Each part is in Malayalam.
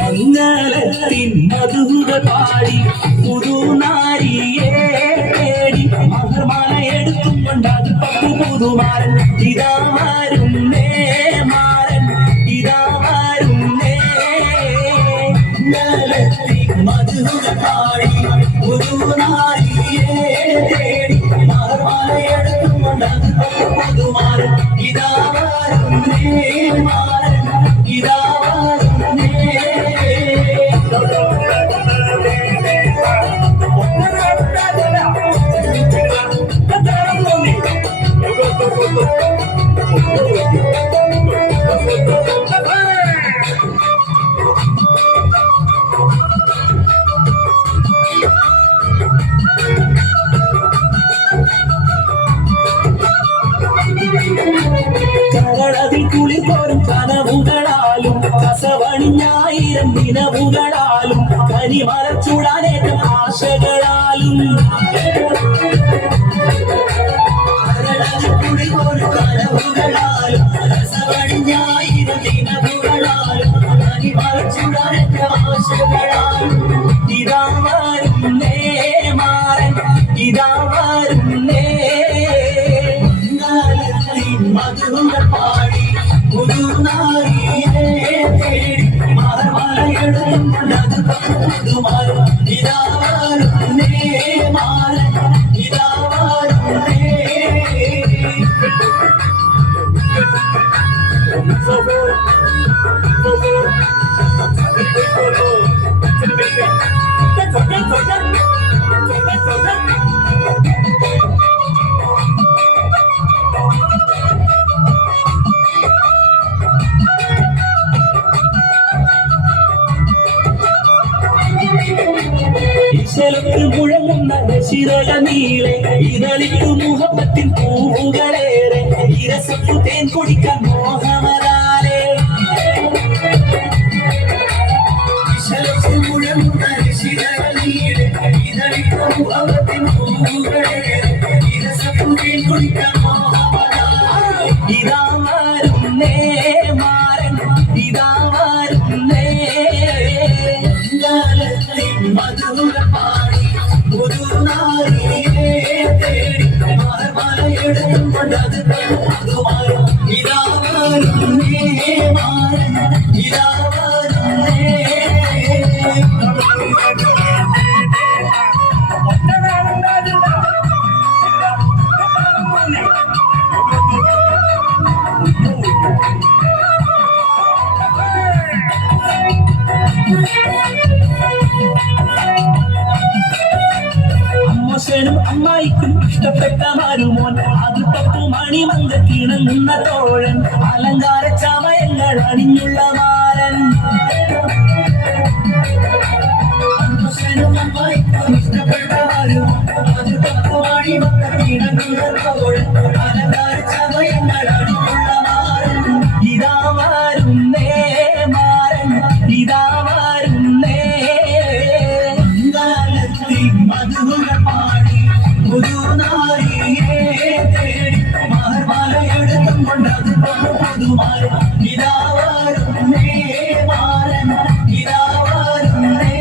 മംഗളത്തിൻ മധുര പാടി പുതുനാരിയെ തേടി മഹർമാല എടുക്കും കൊണ്ടത് പുതുമാരൻ ഇതാ വരുന്നേ മാരൻ ഇതാ വരുന്നേ മംഗളത്തിൻ മധുര പാടി പുതുനാരിയെ തേടി മഹർമാല എടുക്കും കൊണ്ടത് പുതുമാരൻ ഇതാ വരുന്നേ മാരൻ ഇതാ കരളതിൽ കുളിർത്തോറും കനവുകളാലും കസവണിഞ്ഞായിരം നിലവുകളാലും കരിമല ചൂടാനേറ്റ ആശകളാലും കരളതിൽ കുളിർത്തോറും കനവുകളാലും കസവണിഞ്ഞായിരം നിലവുകളാലും കരിമല ചൂടാനേറ്റ ആശകളാലും ഇതാ വരുന്നേ മാറൻ ഇതാ വരുന്നേ മധുര പാടി പുതുനാരിയെ തേടി മഹർമാല എടുക്കും കൊണ്ടത് പുതുമാരൻ ഇതാ വരുന്നേ മാരൻ ഇതാ വരുന്നേ ഈശ്വരത്തിൽ മുഴങ്ങുന്ന ദശിരക നീളെ ഇതളിക്കു മുഹബത്തിൻ പൂവുകളേറെ ഇരസപ്പു തേൻ കുടിക്കാൻ മോഹമരാലേ ഈശ്വരത്തിൽ മുഴങ്ങുന്ന ദശിരക നീളെ ഇതളിക്കു മുഹബത്തിൻ പൂവുകളേറെ ഇരസപ്പു തേൻ കുടിക്കാൻ മോഹമരാലേ ഇതാ വരുന്നേ മാരൻ ഇതാ വരുന്നേ മധുര പാടി പുതുനാരിയെ തേടി മഹർമാല എടുക്കും കൊണ്ടത് പുതുമാരൻ ഇതാ വരുന്നേ മാരൻ ഇതാ വരുന്നേ അമ്മോശനും അമ്മായിക്കും ഇഷ്ടപ്പെട്ട മരുമോൻ അത് പത്തുമണി മങ്കക്കിണങ്ങുന്ന തോഴൻ അലങ്കാര ചമയങ്ങൾ അണിഞ്ഞുള്ള മാരൻ അമ്മോശനും അമ്മായിക്കും ഇഷ്ടപ്പെട്ട മരുമോൻ അത് പത്തുമണി മങ്കക്കിണങ്ങുന്ന തോഴൻ അലങ്കാര ചമയങ്ങൾ അണിഞ്ഞുള്ള മാരൻ ഇതാ വരുന്നേ മാരൻ ഇതാ വരുന്നേ മധുര പാടി പുതുനാരിയെ തേടി മഹർമാല എടുക്കും കൊണ്ടത് പുതുമാരൻ ഇതാ വരുന്നേ മാരൻ ഇതാ വരുന്നേ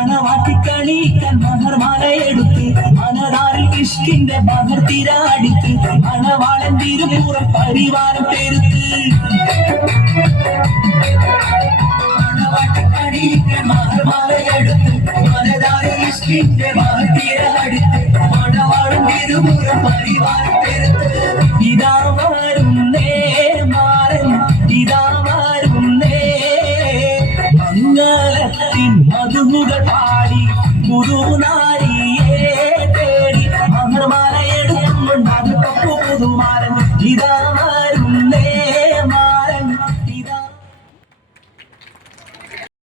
മണവാട്ടിക്കളിക്കാൻ മഹർമാല എടുത്ത് മനതാരിൽ ഇഷ്കിന്റെ മഹർ തിരാടിത്ത് മണവാളൻ തിരുപൂറം പരിവാരം പെരുത്ത് മണവാട്ടിക്കളിക്കാൻ മഹർമാല എടുത്ത് മനതാരിൽ ഇഷ്കിന്റെ മഹർ തിരാടിത്ത് മണവാളൻ തിരുപൂറം പരിവാരം പെരുത്ത് ഇതാ വരുന്നേ മാരൻ പുതുനാരിയെ തേടി മഹർമാല എടുത്തും കൊണ്ടാകും പുതുമാരൻ ഇതാ